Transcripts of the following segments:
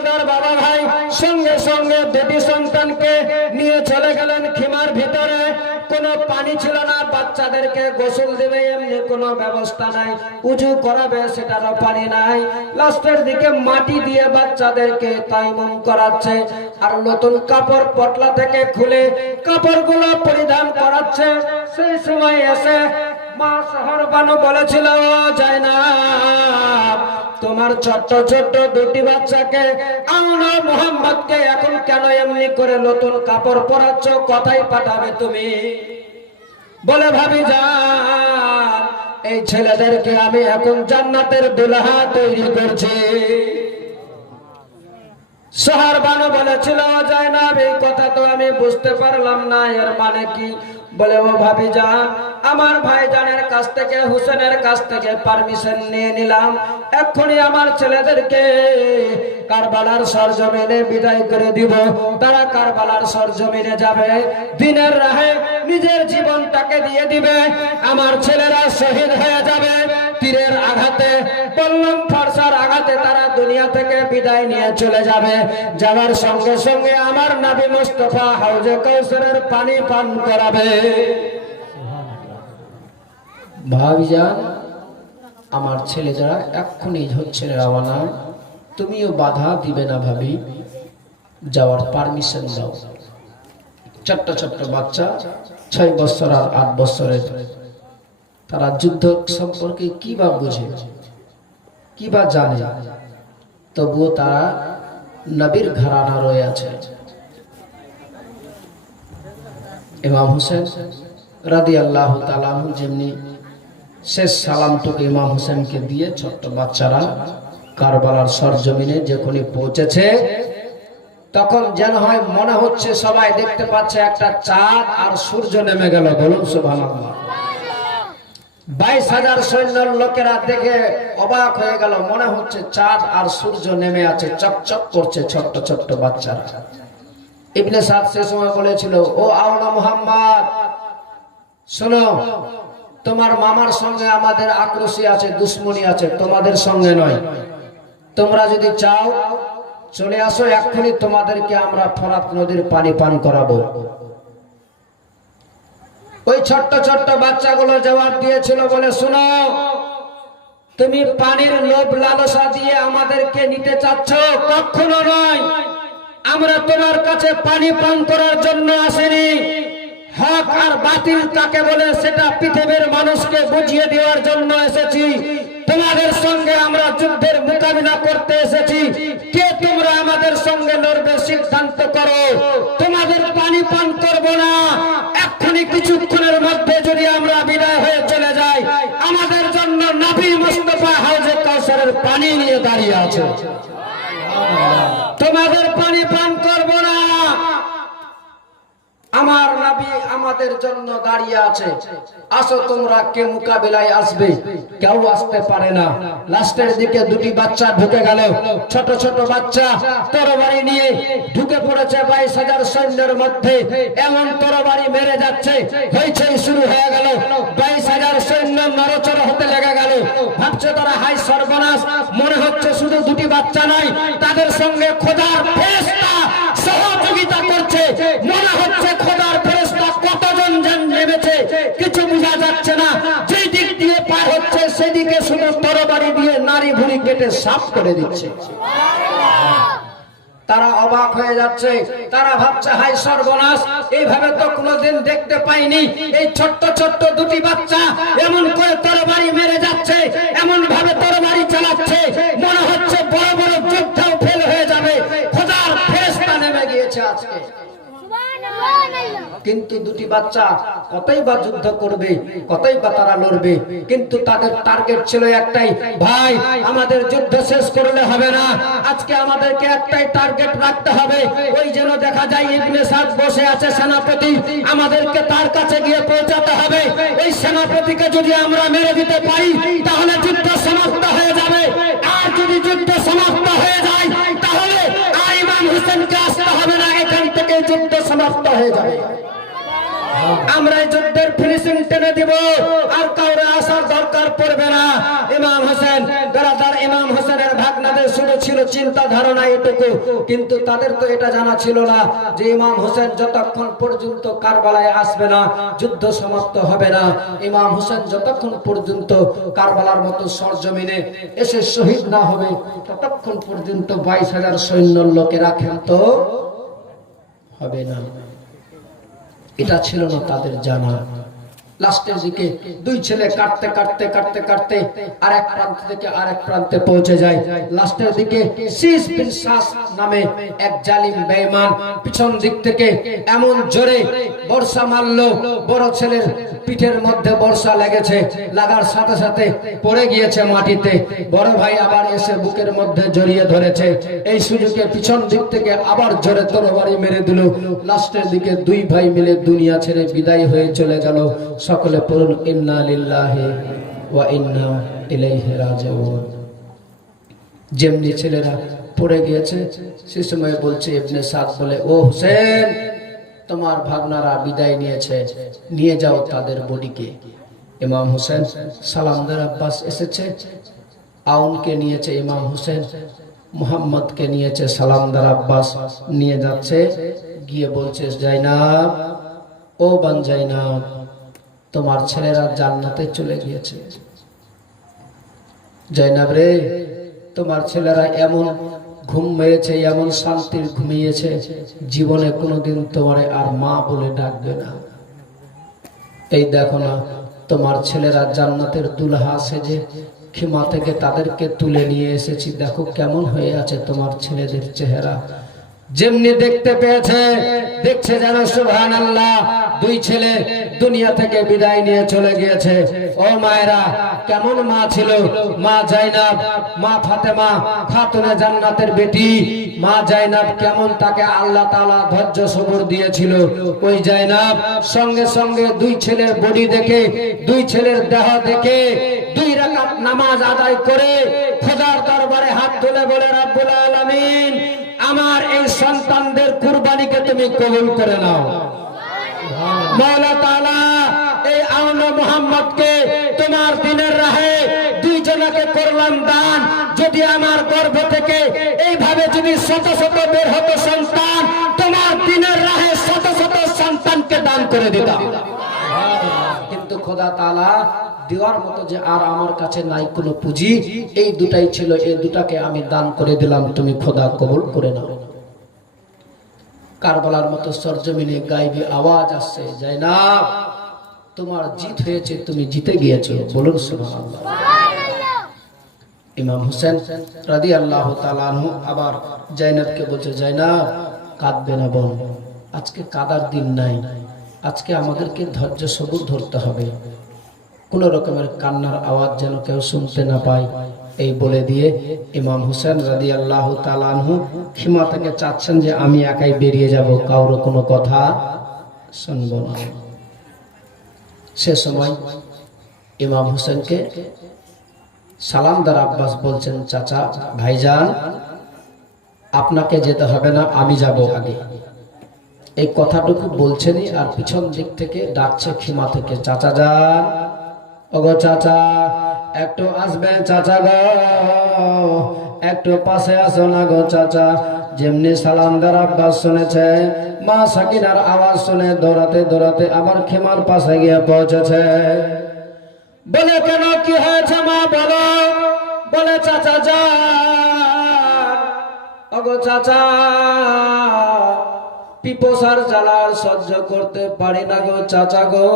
বিরাদার বাবা ভাই সঙ্গে সঙ্গে দুটি সন্তানকে নিয়ে চলে গেলেন খিমার ভিতরে। কোনো পানি ছিল না, বাচ্চাদেরকে গোসল দেবে এমনি কোনো ব্যবস্থা নাই, উজু করাবে সেটারও পানি নাই। লাস্টের দিকে মাটি দিয়ে বাচ্চাদেরকে তাইমুম করাচ্ছে আর নতুন কাপড় পটলা থেকে খুলে কাপড়গুলো পরিধান করাচ্ছে। সেই সময় এসে মা শহর বানু বলেছিল, যায় না তোমার ছোট্ট ছোট্ট দুটি বাচ্চাকে আওনা মুহাম্মদকে এখন কেন এমনি করে নতুন কাপড় পরাচ্ছ, কোথায় পাঠাবে তুমি? বলে ভাবি যান এই ছেলেদেরকে আমি এখন জান্নাতের দুলহা তৈরি করছি। শহর বানু বলেছিল, যায় না এই কথা তো আমি বুঝতে পারলাম না, এর মানে কি? বলে ও ভাবি যান আমার ভাইজানের কাছ থেকে হুসেনের কাছ থেকে পারমিশন নিয়ে নিলাম, এক্ষুনি আমার ছেলেদেরকে কারবালার সরজমিনে বিদায় করে দিব। তারা কারবালার সরজমিনে যাবে, দিনের রাহে নিজের জীবনটাকে দিয়ে দিবে। আমার ছেলেরা শহীদ হয়ে যাবে তীরের আঘাতে, বললাম ফরসার আঘাতে তারা দুনিয়া থেকে বিদায় নিয়ে চলে যাবে। যাওয়ার সঙ্গে সঙ্গে আমার নবী মুস্তাফা হাউজে কাউসারের পানি পান করাবে। ভাবিজান আমার ছেলেরা এক্ষুনি হচ্ছে রওনা, তুমিও বাধা দিবে না ভাবি, যাওয়ার পারমিশন দাও। ছোট্ট ছোট্ট বাচ্চা 6 বছর আর 8 বছরের, তারা যুদ্ধ সম্পর্কে কি বা বুঝে, কি বা জানে, তবুও তারা নবীর ঘরানা রয়ে আছে। ইমাম হোসেন রাদিয়াল্লাহু তাআলা আনহু যেমনি শেষ সালামটুকু ইমাম হোসেনকে দিয়ে ছোট্ট বাচ্চারা কারবালার সরজমিনে যখনই পৌঁছেছে, তখন যেন হয় মনে হচ্ছে সবাই দেখতে পাচ্ছে একটা চাঁদ আর সূর্য নেমে গেল। বলুন সুবহানাল্লাহ। 22,000 সৈন্যের লোকেরা দেখে অবাক হয়ে গেল, মনে হচ্ছে চাঁদ আর সূর্য নেমে আছে, চকচক করছে ছোট্ট ছোট্ট বাচ্চারা। ইবনে সাদ সে সময় বলেছিল, ও আওলা মুহাম্মদ শোনো, তোমার মামার সঙ্গে আমাদের আক্রোশী আছে, দুশ্মনী আছে, তোমাদের সঙ্গে নয়। তোমরা যদি চাও চলে আসো, এক্ষুনি তোমাদেরকে আমরা ফরাত নদীর পানি পান করাবো। ওই ছোট্ট ছোট্ট বাচ্চাগুলো জবাব দিয়েছিল, বলে শোনো, তুমি পানির লোভ লালসা দিয়ে আমাদেরকে নিতে চাচ্ছ? কখনো নয়, আমরা তোমার কাছে পানি পান করার জন্য আসিনি, হক আর বাতিল কাকে বলে সেটা পৃথিবীর মানুষকে বুঝিয়ে দেওয়ার জন্য এসেছি। তোমাদের সঙ্গে আমরা যুদ্ধের মোকাবিলা করতে এসেছি, কে তোমরা আমাদের সঙ্গে লড়বে সিদ্ধান্ত করো। তোমাদের পানি পান করব না, এক্ষুনি কিছুক্ষণের মধ্যে যদি আমরা বিদায় হয়ে চলে যাই, আমাদের জন্য নবী মুস্তাফা হাউজে কাউসারের পানি নিয়ে দাঁড়িয়ে আছে। তোমাদের পানি পান করব না, আমার নবী আমাদের জন্য দাঁড়িয়ে আছে। আসো তোমরা, কে মোকাবিলায় আসবে? কেউ আসতে পারে না। লাস্টের দিকে দুটি বাচ্চা ঢুকে গেল, ছোট ছোট বাচ্চা তরবারি নিয়ে ঢুকে পড়েছে 22,000 সৈন্যের মধ্যে। এমন তরবারি মেরে যাচ্ছে, হইচই শুরু হয়ে গেল। 22,000 সৈন্য নড়চড় হতে লেগে গেল। ভাবছে তারা হাই সর্বনাশ, মনে হচ্ছে শুধু দুটি বাচ্চা নয়, তাদের সঙ্গে খোদার ফেরেশতা সহযোগিতা করছে। মনে হচ্ছে খোদার ফেরেশতা কতজন নেমেছে কিছু বোঝা যাচ্ছে না। যে দিক দিয়ে পার হচ্ছে সেদিকে শুধু তরবারি দিয়ে নারী ভুঁড়ি কেটে সাফ করে দিচ্ছে। তারা অবাক হয়ে যাচ্ছে, তারা ভাবছে হাই সর্বনাশ, এইভাবে তো কোনোদিন দেখতে পাইনি। এই ছোট্ট ছোট্ট দুটি বাচ্চা এমন করে তরবারি মেরে যাচ্ছে, এমন ভাবে তরবারি চালাচ্ছে, মনে হচ্ছে বড় বড় যুদ্ধও ফেল হয়ে যাবে। খোদার ফেরেশতা নেমে গিয়েছে আজকে। কিন্তু দুটি বাচ্চা কতই বা যুদ্ধ করবে, কতই বা তারা লড়বে, কিন্তু তাদের টার্গেট ছিল একটাই, ভাই আমাদের যুদ্ধ শেষ করলে হবে না, আজকে আমাদেরকে একটাই টার্গেট রাখতে হবে। ওই যেন দেখা যায় ইবনে সাদ বসে আছে সেনাপতি, আমাদেরকে তার কাছে গিয়ে পৌঁছাতে হবে। ওই সেনাপতিকে যদি আমরা মেরে দিতে পারি তাহলে যুদ্ধ সমাপ্ত হয়ে যাবে, আর যদি যুদ্ধ সমাপ্ত হয়ে যায় তাহলে আর ইমাম হোসেনকে আসতে হবে না, এখান থেকে যুদ্ধ সমাপ্ত হয়ে যাবে। আমরা যুদ্ধের ফিনিশিং টেনে দিব, আর কাউরে আসার দরকার পড়বে না। ইমাম হোসেন বেরাদার ইমাম হোসেনের ভাগনাদের শুরু ছিল চিন্তা ধারণা এটুকু, কিন্তু তাদের তো এটা জানা ছিল না যে ইমাম হোসেন যতক্ষণ পর্যন্ত কারবালায় আসবে না যুদ্ধ সমাপ্ত হবে না। ইমাম হোসেন যতক্ষণ পর্যন্ত কারবালার মতো সরজমিনে এসে শহীদ না হবে ততক্ষণ পর্যন্ত 22,000 সৈন্য লোকেরা ক্ষান্ত হবে না। এটা ছিল না তাদের জানা। লাস্টের দিকে দুই ছেলে কাটতে কাটতে কাটতে কাটতে আরেক প্রান্ত থেকে আরেক প্রান্তে পৌঁছে যায়। লাস্টের দিকে সিস বিন সাস নামে এক জালিম বেঈমান পিছন দিক থেকে এমন জোরে বর্ষা মারলো, বড় ছেলের পিঠের মধ্যে বর্ষা লেগেছে, লাগার সাথে সাথে পড়ে গিয়েছে মাটিতে। বড় ভাই আবার এসে বুকের মধ্যে জড়িয়ে ধরেছে। এই সুযোগে পিছন দিক থেকে আবার জোরে তরবারি মেরে দিল। লাস্টের দিকে দুই ভাই মিলে দুনিয়া ছেড়ে বিদায় হয়ে চলে গেল। সকলে পড়ুন ইন্না লিল্লাহি ওয়া ইন্না ইলাইহি রাজিউন। যেমনি ছেলেরা পড়ে গিয়েছে সে সময় বলছে ইবনে সাদ বলে, ও হোসেন, তোমার ভাগনারা বিদায় নিয়েছে, নিয়ে যাও তাদের বডিকে। ইমাম হোসেন সালামদার আব্বাস এসেছে, আউনকে নিয়েছে ইমাম হোসেন, মুহাম্মদকে নিয়েছে সালামদার আব্বাস, নিয়ে যাচ্ছে। গিয়ে বলছে, জাইনাব, ও বান জাইনাব, তোমার ছেলেরা জান্নাতে চলে গিয়েছে। জাইনাব রে, তোমার ছেলেরা এমন ঘুমিয়েছে, এমন শান্তির ঘুমিয়েছে, জীবনে কোনোদিন তোমারে আর মা বলে ডাকবে না। এই দেখো না, তোমার ছেলেরা জান্নাতের দুলহা সেজে খিমা থেকে তাদেরকে তুলে নিয়ে এসেছি, দেখো কেমন হয়ে আছে তোমার ছেলেদের চেহারা। যেমনি দেখতে পেয়েছে, দেখছে যেন সুবহানাল্লাহ, দুই ছেলে দুনিয়া থেকে বিদায় নিয়ে চলে গিয়েছে। ও মায়েরা, কেমন মা ছিল মা জাইনাব, মা ফাতেমা খাতুনে জান্নাতের বেটি। মা জাইনাব কেমন তাকে আল্লাহ তাআলা ধৈর্য সবর দিয়েছিল। ওই জাইনাব সঙ্গে সঙ্গে দুই ছেলের বডি দেখে, দুই ছেলের দেহ দেখে 2 রাকাত নামাজ আদায় করে খোদার দরবারে হাত তুলে বলে, রব্বুল আলামিন, আমার এই সন্তানদের কুরবানিকে তুমি কবুল করে নাও। মাওলা তাআলা এই আওনা মুহাম্মদকে তোমার দ্বীনের রাহে দুইজনকে করলাম দান। যদি আমার গর্ভ থেকে এইভাবে যদি শত শত বের হতো সন্তান, তোমার দ্বীনের রাহে শত শত সন্তানকে দান করে দিতাম। কিন্তু খোদা তাআলা দেওয়ার মতো যে আর আমার কাছে নাই কোনো পুঁজি, এই দুটাই ছিল, এই দুটাকে আমি দান করে দিলাম, তুমি খোদা কবুল করে নাও। কারবালার মতো সরজমিনে গায়েবী আওয়াজ আসছে, জাইনাব, তোমার জিত হয়েছে, তুমি জিতে গিয়েছো, বলুন সুবহানাল্লাহ। ইমাম হোসেন রাদিয়াল্লাহু তাআলা আনহু আবার জাইনাবকে বলছে, জাইনাব, কাঁদবে না বোন, আজকে কাদার দিন নাই, আজকে আমাদেরকে ধৈর্য সবুর ধরতে হবে, কোন রকমের কান্নার আওয়াজ যেন কেউ শুনতে না পায়। এই বলে দিয়ে ইমাম হোসেন রাদিয়াল্লাহু তাআলা আনহু খিমা থেকে চাচ্ছেন যে আমি একাই বেরিয়ে যাব, কারো কোনো কথা শুনবো না। সে সময় ইমাম হোসেনকে সালামদার আব্বাস বলছেন, চাচা, ভাইজান, আপনাকে যেতে হবে না, আমি যাব আগে। এই কথাটুকু বলছেনই আর পিছন দিক থেকে ডাকছে খিমা থেকে, চাচা যান, ওগো চাচা, একটু আসবেন চাচা গো, একটু পাশে আসো না গো চাচা। যেমনি সালামদার আব্বাস শুনেছে, মা সাকিনার আওয়াজ শুনে দৌড়াতে দৌড়াতে আবার খিমার পাশে গিয়ে পৌঁছেছে। বলে, কেন, কি হয়েছে মা, বলো। বলে, চাচা যান, ওগো চাচা, পিপোসার জ্বালা সহ্য করতে পারি না গো চাচা গো,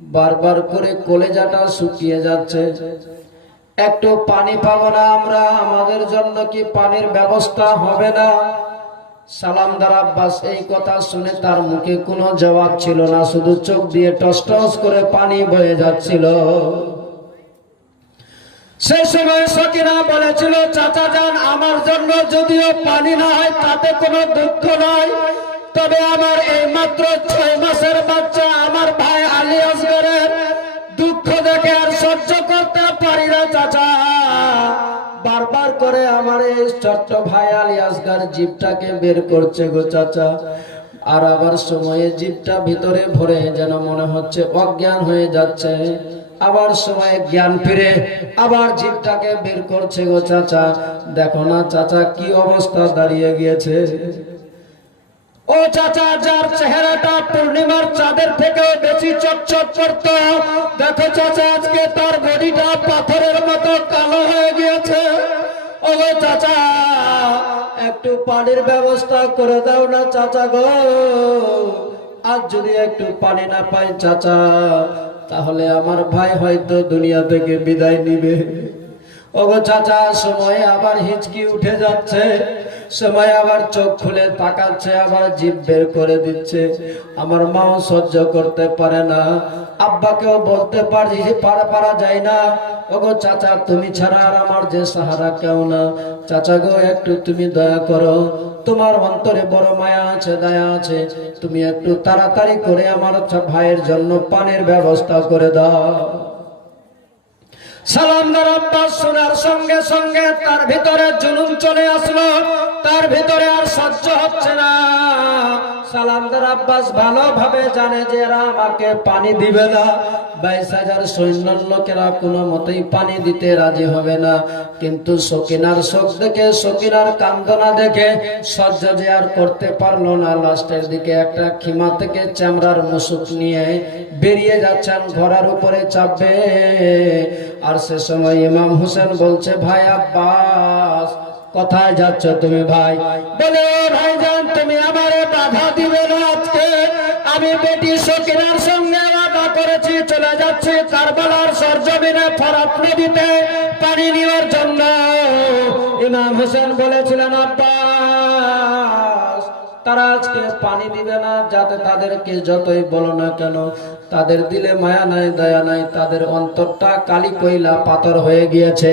বারবার করে কলেজাটা শুকিয়ে যাচ্ছে, একটু পানি পাবো না আমরা, আমাদের জন্য কি পানির ব্যবস্থা হবে না? সালামদার আব্বাস এই কথা শুনে তার মুখে কোনো জবাব ছিল না, শুধু চোখ দিয়ে টস টস করে পানি বয়ে যাচ্ছিল। সেই সময় সকিনা বলেছিল, চাচা যান, আমার জন্য যদিও পানি না হয় তাতে কোনো দুঃখ নয়, তবে আমার এই মাত্র 6 মাসের বাচ্চা আমার ভাই আলী আসগরের দুঃখ দেখে আর সহ্য করতে পারি না চাচা। বারবার করে আমার এই ছোট্ট ভাই আলী আসগর জিভটাকে বের করছে গো চাচা, আর আবার সময়ে জিভটা ভিতরে ভরে যেন মনে হচ্ছে অজ্ঞান হয়ে যাচ্ছে, আবার সময় জ্ঞান ফিরে আবার জিভটাকে বের করছে। গো চাচা, দেখো না চাচা কি অবস্থা দাঁড়িয়ে গিয়েছে। ও চাচা, যার চেহারাটা পূর্ণিমার চাঁদের থেকেও বেশি চকচক করতো, দেখো চাচা আজকে তার বডিটা পাথরের মতো কালো হয়ে গিয়েছে। ও গো চাচা, একটু পানির ব্যবস্থা করে দাও না চাচা গো। আজ যদি একটু পানি না পাই চাচা, তাহলে আমার ভাই হয়তো দুনিয়া থেকে বিদায় নিবে। ওগো চাচা, সময় আবার হিচকি উঠে যাচ্ছে, সময় আবার চোখ খুলে তাকাচ্ছে, আবার জিভ বের করে দিচ্ছে। আমার মাও সহ্য করতে পারে না, আব্বাকেও বলতে পারা যায় না। ওগো চাচা, তুমি ছাড়া আর আমার যে সাহারা কেউ না। চাচা গো, একটু তুমি দয়া করো, তোমার অন্তরে বড় মায়া আছে, দয়া আছে, তুমি একটু তাড়াতাড়ি করে আমার ভাইয়ের জন্য পানির ব্যবস্থা করে দাও। সালামদার আব্বাস শোনার সঙ্গে সঙ্গে তার ভিতরে জুলুম চলে আসলো, তার ভিতরে আর সহ্য হচ্ছে না। সালামদার আব্বাস ভালোভাবে জানে যে এরা আমাকে পানি দিবে না, 22,000 সৈন্যর লোকেরা কোনো মতেই পানি দিতে রাজি হবে না। কিন্তু সকিনার শোক দেখে, সকিনার কান্দনা দেখে সহ্য যে আর করতে পারলো না। লাস্টের দিকে একটা খিমা থেকে চামড়ার মুসুক নিয়ে বেরিয়ে যাচ্ছেন, ঘোড়ার উপরে চাপবে। আর সে সময় ইমাম হোসেন বলছে, ভাই আব্বাস কোথায় যাচ্ছ তুমি ভাই? বলে, ভাইজান তুমি আমারে বাধা দিবে না, আজকে আমি বেটি সকিনার সঙ্গে ওয়াদা করেছি, চলে যাচ্ছি কারবালার সরজমিনে ফরাত নদীতে পানি নেওয়ার জন্য। ইমাম হোসেন বলেছিলেন, আব্বাস তারা আজকে পানি দিবে না, যাতে তাদেরকে যতই বলো না কেন তাদের দিলে মায়া নাই, দয়া নাই, তাদের অন্তরটা কালি কয়লা পাথর হয়ে গিয়েছে।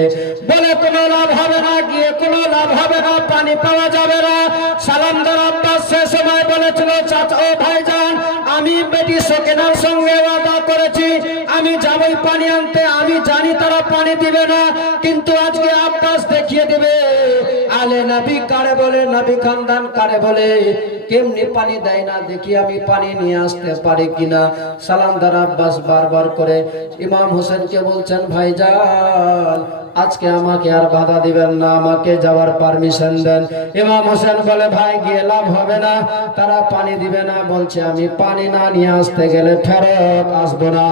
বলে কোনো লাভ হবে না, গিয়ে কোনো লাভ হবে না, পানি পাওয়া যাবে না। সালামদার আব্বাস সে সময় বলেছিল, চাচা ও ভাইজান, আমি বেটি সকিনার সঙ্গে ওয়াদা করেছি, আমি যাবই পানি আনতে, আমি জানি তারা পানি দিবে না, কিন্তু আজকে আব্বাস দেখিয়ে দিবে আলে নবী কারে বলে, নবী খানদান কারে বলে, কেমনি পানি দেয় না, দেখি আমি পানি নিয়ে আসতে পারি কিনা। সালামদার আব্বাস বারবার করে ইমাম হোসেনকে বলছেন, ভাইজান আজকে আমাকে আর বাধা দিবেন না, আমাকে যাওয়ার পারমিশন দেন। ইমাম হোসেন বলে, ভাই গিয়ে লাভ হবে না, তারা পানি দিবে না বলছে, আমি পানি না নিয়ে আসতে গেলে ফেরত আসবো না।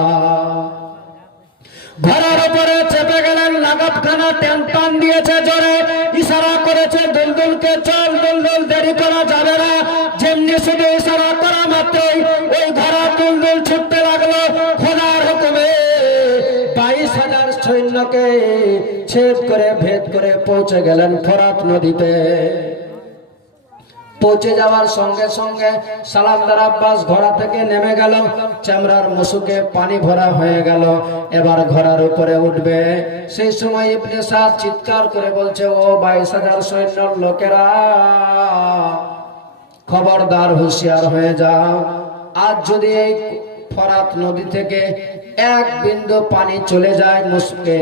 ঘোড়ার উপরে চেপে গেলেন, লাগামখানা টান দিয়েছে জোরে, ইশারা করেছে দুলদুলকে, চল দুলদুল, দেরি করা যাবে না। যেমনি শুধু ইশারা করা মাত্রই ওই ঘোড়া দুলদুল ছুটতে লাগলো। খোদার হুকুমে 22,000 সৈন্যকে ছেদ করে ভেদ করে পৌঁছে গেলেন ফরাত নদীতে। পৌঁছে যাওয়ার সঙ্গে সঙ্গে সালামদার আব্বাস ঘোড়া থেকে নেমে গেল, চামড়ার মুসুকে পানি ভরা হয়ে গেল, এবার ঘোড়ার উপরে উঠবে। সেই সময় ইবনে সাদ চিৎকার করে বলছে, ও 22,000 সৈন্যর লোকেরা, খবরদার, হুঁশিয়ার হয়ে যাও। আজ যদি এই ফরাত নদী থেকে এক বিন্দু পানি চলে যায় মুসুকে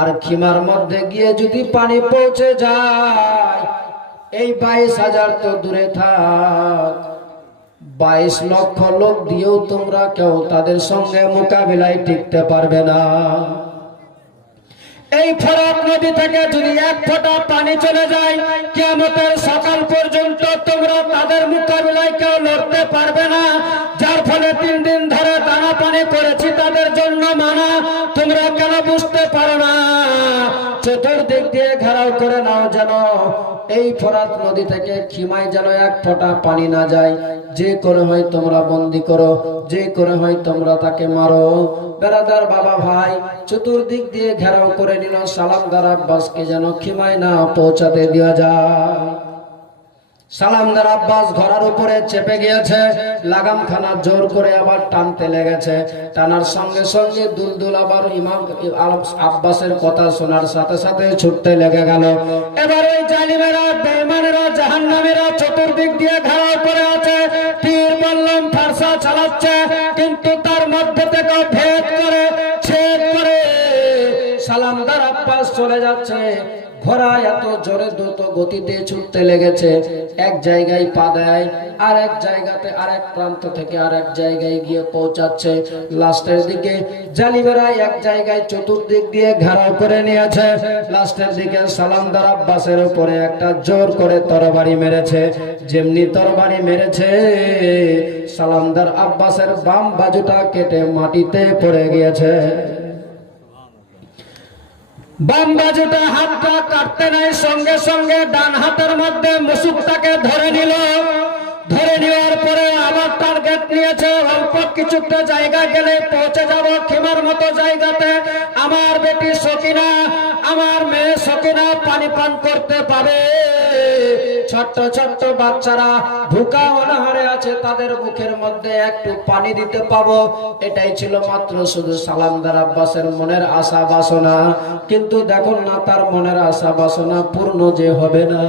আর খিমার মধ্যে গিয়ে যদি পানি পৌঁছে যায়, এই 22,000 তো দূরে থাক, 22 লক্ষ লোক দিয়েও তোমরা কেউ তাদের সঙ্গে মোকাবিলায় টিকতে পারবে না। এই ফরাত নদী থেকে যদি এক ফোঁটা পানি চলে যায়, কিয়ামতের সকাল পর্যন্ত তোমরা তাদের মোকাবিলায় কেউ লড়তে পারবে না। যার ফলে 3 দিন ধরে দানা পানি করেছি তাদের জন্য মানা, তোমরা কেন বুঝতে পারো না? চতুর্দিক দিয়ে ঘেরাও করে নাও, যেন এই ফরাত নদী থেকে খিমায় যেন এক ফোঁটা পানি না যায়। যে করে হয় তোমরা বন্দি করো, যে করে হয় তোমরা তাকে মারো। বেরাদার বাবা ভাই চতুর্দিক দিয়ে ঘেরাও করে নিল, সালামদার আব্বাসকে যেন খিমায় না পৌঁছাতে দেওয়া যায়। সালামদার আব্বাস ঘোড়ার উপরে চেপে গিয়েছে, লাগামখানা জোর করে আবার টানতে লেগেছে। টানার সঙ্গে সঙ্গে দুলদুল আবার ইমাম আব্বাসের কথা শোনার সাথে সাথে ছুটতে লেগে গেল। এবার ওই জালিমেরা, বেঈমানেরা, জাহান্নামীরা চতুর্দিক দিয়ে ঘেরাও করে আছে, তীর বল্লম ফারসা চালাচ্ছে, কিন্তু তার মধ্যে থেকে ভেদ করে ছেদ করে সালামদার আব্বাস চলে যাচ্ছে। ঘোড়া এত জোরে দ্রুত গতিতে ছুটতে লেগেছে, এক জায়গায় পা দেয় আর এক জায়গাতে আরেক প্রান্ত থেকে আরেক জায়গায় গিয়ে পৌঁছাচ্ছে। লাস্টের দিকে জালিমেরা এক জায়গায় চতুর্দিক দিয়ে ঘেরাও করে নিয়েছে। লাস্টের দিকে সালামদার আব্বাসের উপরে একটা জোর করে তরবারি মেরেছে। যেমনি তরবারি মেরেছে, সালামদার আব্বাসের বাম বাজুটা কেটে মাটিতে পড়ে গিয়েছে। বাম বাজুটা হাতটা কাটতে নাই, সঙ্গে সঙ্গে ডান হাতের মধ্যে মুসুকটাকে ধরে নিল। ধরে নেওয়ার পরে আবার টার্গেট নিয়েছে, অল্প কিছুটা জায়গা গেলে পৌঁছে যাব খিমার মতো জায়গাতে। আমার বেটি সকিনা, আমার মেয়ে সকিনা পানি পান করতে পারে। ছোট্ট ছোট্ট বাচ্চারা ভুকা অনাহারে আছে, তাদের মুখের মধ্যে একটু পানি দিতে পাবো, এটাই ছিল মাত্র শুধু সালামদার আব্বাসের মনের আশা বাসনা। কিন্তু দেখুন না, তার মনের আশা বাসনা পূর্ণ যে হবে না।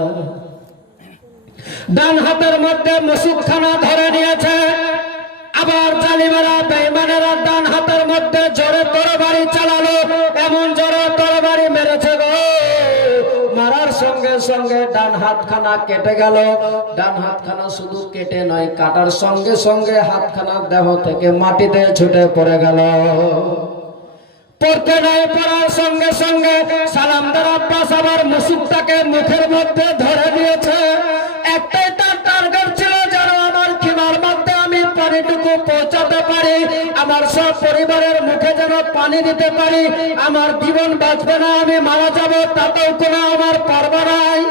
ডান হাতের মধ্যে মুসুকখানা ধরে নিয়েছে। আবার জালিমেরা বেঈমানেরা ডান হাতের মধ্যে জোরে তরবারি চালালো, এমন জোরে তরবারি মেরেছে গো, মারার সঙ্গে সঙ্গে ডান হাতখানা কেটে গেল। ডান হাতখানা শুধু কেটে নয়, কাটার সঙ্গে সঙ্গে হাতখানা দেহ থেকে মাটিতে ছুটে পড়ে গেল। পড়তে নাই, পড়ার সঙ্গে সঙ্গে সালামদার আব্বাস আবার মুসুকটাকে মুখের মধ্যে ধরে দিয়েছে। একটাই তার টার্গেট ছিল, যেন আমার খিমার মধ্যে আমি পানিটুকু পৌঁছাতে পারি, আমার সব পরিবারের মুখে যেন পানি দিতে পারি। আমার জীবন বাঁচবে না, আমি মারা যাব, তাতেও কোনো আমার পারবা নাই।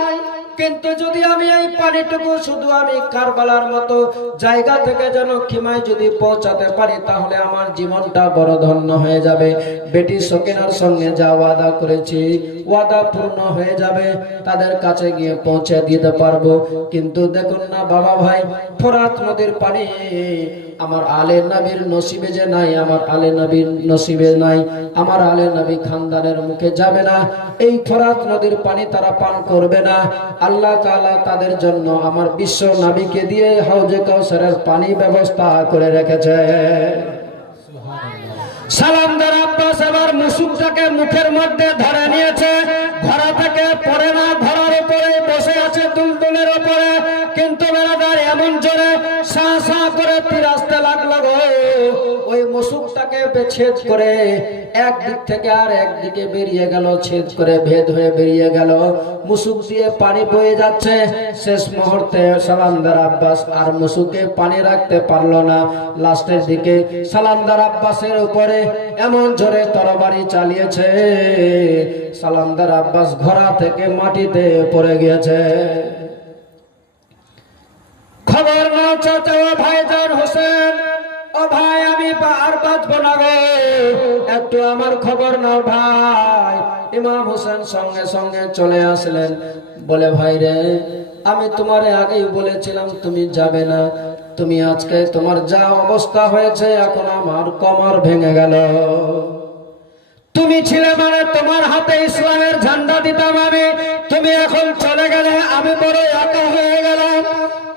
কিন্তু যদি আমি এই পানিটুকু শুধু আমি কারবালার মতো জায়গা থেকে যেন খিমায় যদি পৌঁছাতে পারি, তাহলে আমার জীবনটা বড় ধন্য হয়ে যাবে। বেটি সকিনার সঙ্গে যা ওয়াদা করেছি, ওয়াদা পূর্ণ হয়ে যাবে, তাদের কাছে গিয়ে পৌঁছে দিতে পারবো। কিন্তু দেখুন না বাবা ভাই, ফোরাত নদীর পানি আমার আলে নবীর নসিবে যে নাই, আমার আলে নবীর নসিবে নাই, আমার আলে নবী খানদানের মুখে যাবে না। এই ফোরাত নদীর পানি তারা পান করবে না। আল্লাহ তাআলা তাদের জন্য আমার বিশ্ব নবীকে দিয়ে হাউজে কাউসারের পানি ব্যবস্থা করে রেখেছে। সালামদার আব্বাস এবার মুসুকটাকে মুখের মধ্যে ধরে নিয়েছে। ঘোড়া থেকে পড়ে না, ঘোড়ার উপরে বসে আছে, দুলদুলের উপরে। কিন্তু বেড়াদার এমন জোরে সা সা করে তীর আসতে লাগলো গো, ওই মুসুকটাকে ছেদ করে একদিক থেকে আর একদিকে বেরিয়ে গেল, ছেদ করে ভেদ হয়ে বেরিয়ে গেল। মুসুক দিয়ে পানি বয়ে যাচ্ছে। শেষ মুহূর্তে সালামদার আব্বাস আর মুসুকে পানি রাখতে পারলো না। লাস্টের দিকে সালামদার আব্বাসের উপরে এমন জোরে তরবারি চালিয়েছে, সালামদার আব্বাস ঘোড়া থেকে মাটিতে পড়ে গিয়েছে। খবর নাও চাচা ভাইজান হোসেন, ও ভাই আমি আর বাঁচবো না গো, একটু আমার খবর নাও ভাই। ইমাম হোসেন সঙ্গে সঙ্গে চলে আসলেন, বলে ভাই রে, আমি তোমারে আগেই বলেছিলাম তুমি যাবে না, তুমি আজকে তোমার যা অবস্থা হয়েছে, এখন আমার কোমর ভেঙে গেল। তুমি ছিলে মানে তোমার হাতে ইসলামের ঝান্ডা দিতাম আমি, তুমি এখন চলে গেলে আমি বড় একা হয়ে গেলাম।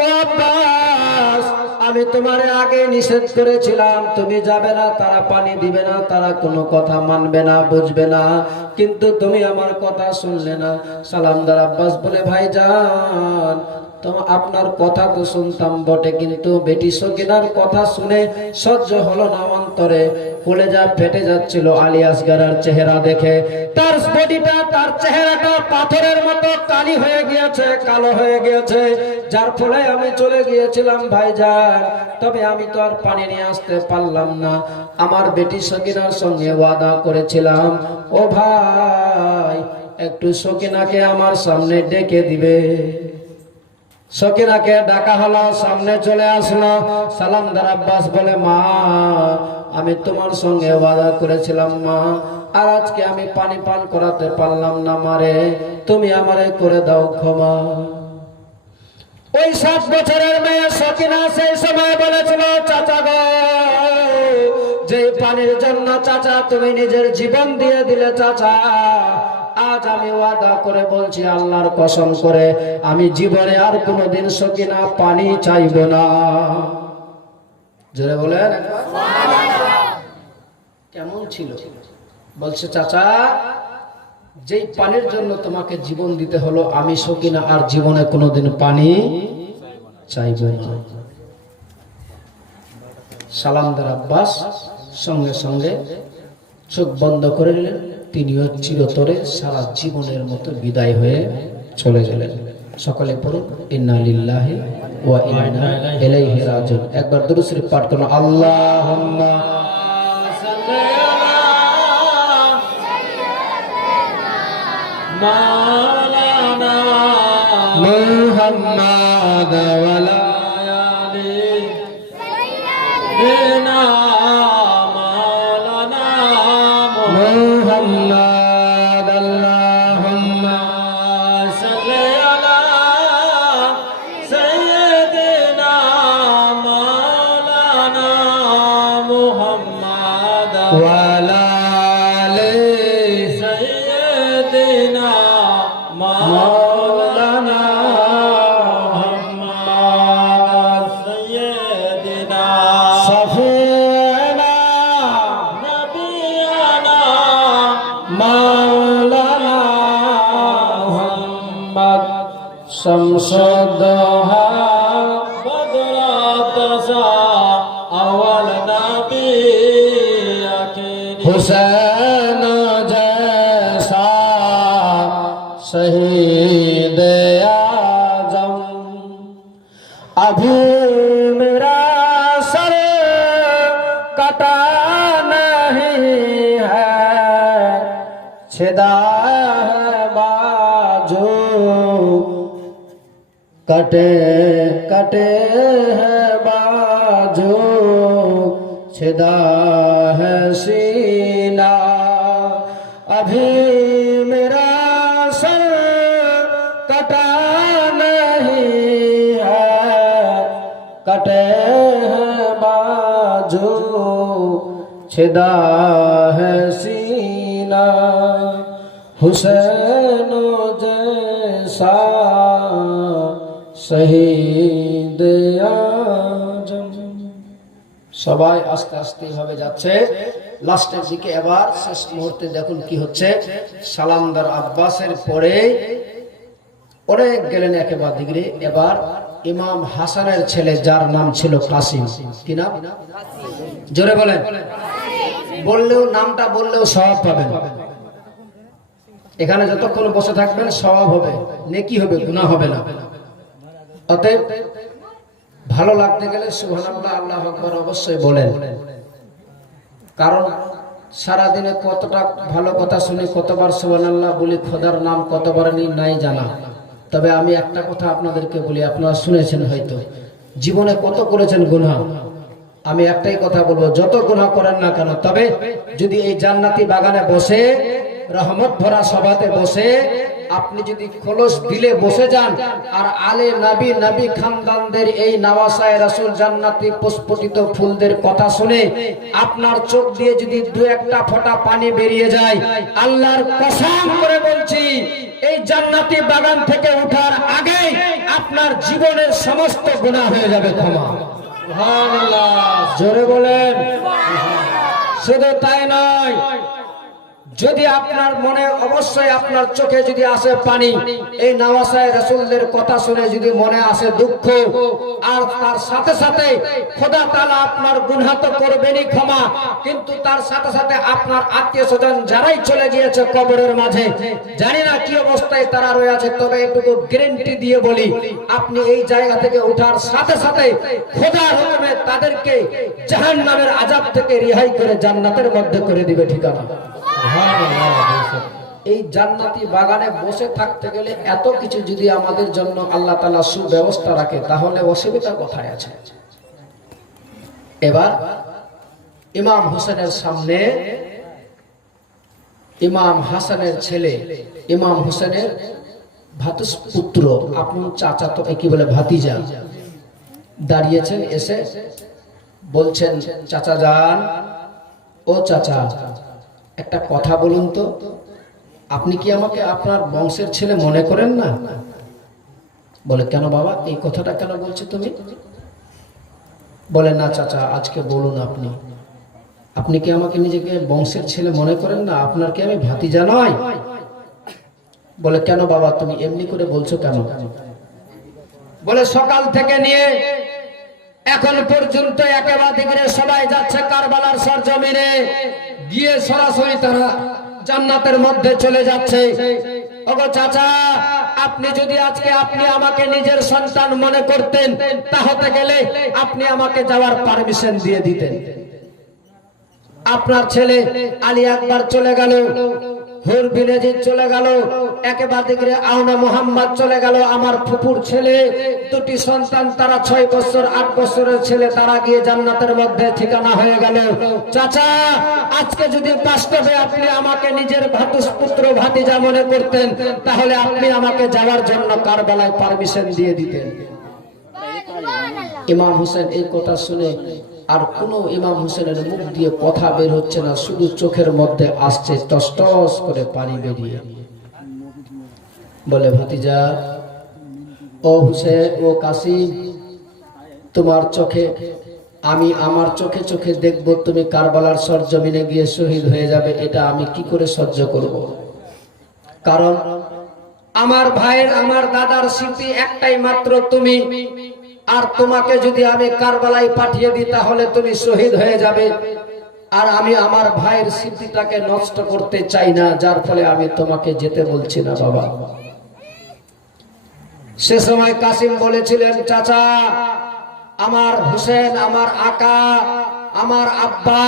ও আব্বাস, আমি তোমারে আগে নিষেধ করেছিলাম তুমি যাবে না, তারা পানি দিবে না, তারা কোনো কথা মানবে না, বুঝবে না, কিন্তু তুমি আমার কথা শুনলে না। সালামদার আব্বাস বলে ভাইজান, তো আপনার কথা তো শুনতাম বটে, কিন্তু বেটি সকিনার কথা শুনে সহ্য হলো না, অন্তরে কলেজা ফেটে যাচ্ছিল আলী আসগারের চেহারা দেখে। তার বডিটা, তার চেহারাটা পাথরের মতো কালি হয়ে গিয়েছে, কালো হয়ে গিয়েছে, যার ফলে আমি চলে গিয়েছিলাম ভাইজান। তবে আমি তো আর পানি নিয়ে আসতে পারলাম না, আমার বেটি সকিনার সঙ্গে ওয়াদা করেছিলাম, ও ভাই একটু সকিনাকে আমার সামনে ডেকে দিবে। সকিনাকে ডাকা হলো, সামনে চলে আসলো। সালামদার আব্বাস বলে মা, আমি তোমার সঙ্গে ওয়াদা করেছিলাম মা, আর আজকে আমি পানি পান করাতে পারলাম না মারে, তুমি আমারে করে দাও ক্ষমা। ওই 7 বছরের মেয়ে সকিনা সেই সময় বলেছিল, চাচা গো, যে পানির জন্য চাচা তুমি নিজের জীবন দিয়ে দিলে চাচা, আজ আমি ওয়াদা করে বলছি আল্লাহর কসম করে, আমি জীবনে আর কোনোদিন সকিনা পানি চাইব না। জোরে বলেন কেমন ছিল? বলছে চাচা যেই পানির জন্য তোমাকে জীবন দিতে হলো, আমি সকিনা আর জীবনে কোনোদিন পানি চাইব না। সালামদার আব্বাস সঙ্গে সঙ্গে চোখ বন্ধ করে নিলেন, তিনিও চিরতরে সারা জীবনের মতো বিদায় হয়ে চলে গেলেন। সকলে পড়ুন ইন্না লিল্লাহি ওয়া ইন্না ইলাইহি রাজিউন। একবার দুরূদ শরীফ পাঠ করুন। আল্লাহুম্মা সাল্লি আলা মাওলানা মুহাম্মাদ ওয়া আলা আলি সাইয়্যিদিনা মাওলানা মুহাম্মাদ। আল্লাহুম্মা সাল্লি আলা সাইয়্যিদিনা মাওলানা মুহাম্মাদ ওয়া আলা আলি সাইয়্যিদিনা মাওলানা মুহাম্মাদ সাইয়্যিদিনা সফিয়ানা নবিয়ানা মাওলানা মুহাম্মদ শামসুদ্দোহা বদরাতসা আওয়াল নবী আখির হুসैन जैसा शहीद आजम अभी मेरा सर कटा नहीं है, छिदा है बाजू कटे कटे है बाजू, छिदा है सीना। अभी मेरा सर कटा नहीं है, कटे हैं बाजू, छिदा है सीना। हुसैन जैसा শহীদ আজম। সবাই আস্তে আস্তে ভাবে যাচ্ছে লাস্টের দিকে। এবার শেষ মুহূর্তে দেখুন কি হচ্ছে। সালামদার আব্বাসের পরে অনেক গেলেন একেবারে দিগরে। এবার ইমাম হাসানের ছেলে যার নাম ছিল কাসিম, কি নাম? জোরে বলেন। বললেও নামটা বললেও সওয়াব পাবেন। এখানে যতক্ষণ বসে থাকবেন সওয়াব হবে, নেকি হবে, গুনাহ হবে না। অতএব ভালো লাগতে গেলে সুবহানাল্লাহ আল্লাহু আকবার অবশ্যই বলেন। কারণ সারা দিনে কতটা ভালো কথা শুনি, কতবার সুবহানাল্লাহ বলি, খোদার নাম কতবার নিই নাই জানা। তবে আমি একটা কথা আপনাদেরকে বলি, আপনারা শুনেছেন হয়তো, জীবনে কত করেছেন গুনাহ। আমি একটাই কথা বলবো, যত গুনাহ করেন না কেন, তবে যদি এই জান্নাতি বাগানে বসে, রহমত ভরা সভাতে বসে আপনি যদি খোলস দিলে বসে যান আর আলে নবী নবী খানদানদের এই নওয়াসায়ে রাসূল জান্নাতি পুষ্পিত ফুলদের কথা শুনে আপনার চোখ দিয়ে যদি দু একটা ফোঁটা পানি বেরিয়ে যায়, আল্লাহর কসম করে বলছি এই জান্নাতি বাগান থেকে ওঠার আগে আপনার জীবনের সমস্ত গুনাহ হয়ে যাবে ক্ষমা। সুবহানাল্লাহ, জোরে বলেন। শুধু তাই নয়, যদি আপনার মনে অবশ্যই আপনার চোখে যদি আসে পানি, এই নওয়াসায়ে রাসূলদের কথা শুনে যদি মনে আসে দুঃখ, আর তার সাথে সাথে খোদা তাআলা আপনার গুনাহ তো করবেনই ক্ষমা, কিন্তু তার সাথে সাথে আপনার আত্মীয়স্বজন যারাই চলে গিয়েছে কবরের মাঝে, জানি না কি অবস্থায় তারা রয়ে আছে, তবে এটুকু গ্যারান্টি দিয়ে বলি আপনি এই জায়গা থেকে ওঠার সাথে সাথে খোদার হুকুমে তাদেরকে জাহান্নামের আযাব থেকে রিহাই করে জান্নাতের মধ্যে করে দিবে ঠিকানা। এই জান্নাতি বাগানে বসে থাকতে গেলে এত কিছু যদি আমাদের জন্য আল্লাহ তাআলা সুব্যবস্থা রাখে, তাহলে অসুবিধা কোথায় আছে? এবার ইমাম হোসেনের সামনে ইমাম হাসানের ছেলে, ইমাম হোসেনের ভ্রাতুষ্পুত্র, আপনার চাচা তো কি বলে ভাতিজা, দাঁড়িয়েছেন। এসে বলছেন, চাচা যান, ও চাচা একটা কথা বলুন তো, আপনি কি আমাকে আপনার বংশের ছেলে মনে করেন না? বলে, কেন বাবা, এই কথাটা কেন বলছো তুমি? বলে, না চাচা, আজকে বলুন আপনি কি আমাকে নিজেকে বংশের ছেলে মনে করেন না? আপনার কি আমি ভাতিজা নয়? বলে কেন বাবা তুমি এমনি করে বলছো কেন? বলে সকাল থেকে নিয়ে এখন পর্যন্ত একেবারে সবাই যাচ্ছে কারবালার সরজমিনে, গিয়ে সরাসরি তারা জান্নাতের মধ্যে চলে যাচ্ছে। ওগো চাচা, আপনি যদি আজকে আপনি আমাকে নিজের সন্তান মনে করতেন, তাহলে গেলে আপনি আমাকে যাওয়ার পারমিশন দিয়ে দিতেন। আপনার ছেলে আলী আকবর চলে গেল, হুর বিনজির চলে গেল, একেবারে আওনা মোহাম্মদ চলে গেল, আমার ফুপুর ছেলে দুটি সন্তান, তারা 6 বছর 8 বছরের ছেলে, তারা গিয়ে জান্নাতের মধ্যে ঠিকানা হয়ে গেল। চাচা, আজকে যদি বাস্তবে আপনি আমাকে নিজের পুত্র ভাতিজা মনে করতেন, তাহলে আপনি আমাকে যাওয়ার জন্য কারবালায় পারমিশন দিয়ে দিতেন। ইমাম হোসেন এই কথা শুনে আর কোন ইমাম হোসেনের মুখ দিয়ে কথা বের হচ্ছে না, শুধু চোখের মধ্যে আসছে টস টস করে পানি বেরিয়ে। বলে ভাতিজা, ও হুসেন, ও কাসিম, তোমার চোখে আমি আমার চোখে চোখে দেখব তুমি কারবালার সরজমিনে গিয়ে শহীদ হয়ে যাবে, এটা আমি কি করে সহ্য করব? কারণ আমার ভাইয়ের আমার দাদার স্মৃতি একটাই মাত্র তুমি, আর তোমাকে যদি আমি কারবালায় পাঠিয়ে দিই তাহলে তুমি শহীদ হয়ে যাবে, আর আমি আমার ভাইয়ের স্মৃতিটাকে নষ্ট করতে চাই না, যার ফলে আমি তোমাকে যেতে বলছি না বাবা। সে সময় কাসিম বলেছিলেন, চাচা, আমার হুসেন, আমার আকা, আমার আব্বা,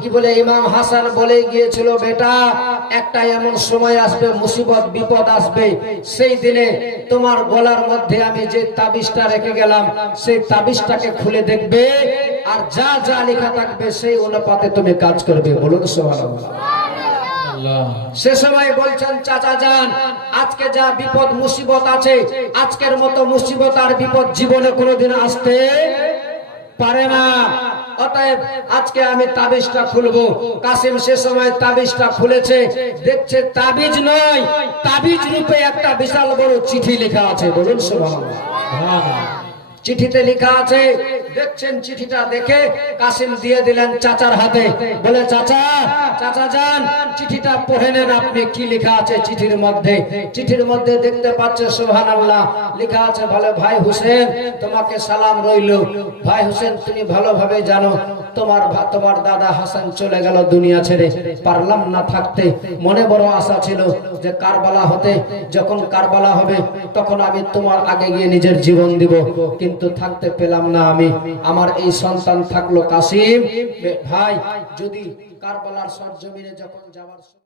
কি বলে ইমাম হাসান বলে গিয়েছিল, বেটা একটা এমন সময় আসবে, মুসিবত বিপদ আসবে, সেই দিনে তোমার গলার মধ্যে আমি যে তাবিজটা রেখে গেলাম সেই তাবিজটাকে খুলে দেখবে, আর যা যা লেখা থাকবে সেই অনুপাতে তুমি কাজ করবে। বলুন সুবহানাল্লাহ। সে সময় বলছেন, চাচা যান, আজকে যা বিপদ মুসিবত আছে, আজকের মতো মুসিবত আর বিপদ জীবনে কোনোদিন আসতে পারে না, অতএব আজকে আমি তাবিজটা খুলবো। কাসিম সে সময় তাবিজটা খুলেছে, দেখছে তাবিজ নয়, তাবিজ রূপে একটা বিশাল বড় চিঠি লেখা আছে। বলুন সুবহানাল্লাহ। চিঠিতে লেখা আছে, দেখছেন চিঠিটা দেখে কাসিম দিয়ে দিলেন চাচার হাতে। বলে চাচা, চাচা যান, চিঠিটা পড়ে নেন, আপনি কি লেখা আছে চিঠির মধ্যে। চিঠির মধ্যে দেখতে পাচ্ছে সুবহানাল্লাহ লেখা আছে, বলে ভাই হোসেন, তোমাকে সালাম রইল। ভাই হোসেন, তুমি ভালোভাবে জানো তোমার দাদা হাসান চলে গেল দুনিয়া ছেড়ে, পারলাম না থাকতে, মনে বড় আশা ছিল যে কারবালা হতে, যখন কারবালা হবে তখন আমি তোমার আগে গিয়ে নিজের জীবন দিব, কিন্তু থাকতে পেলাম না আমি। আমার এই সন্তান থাকলো কাসিম। ভাই, যদি কারবালার সরজমিনে যখন যাওয়ার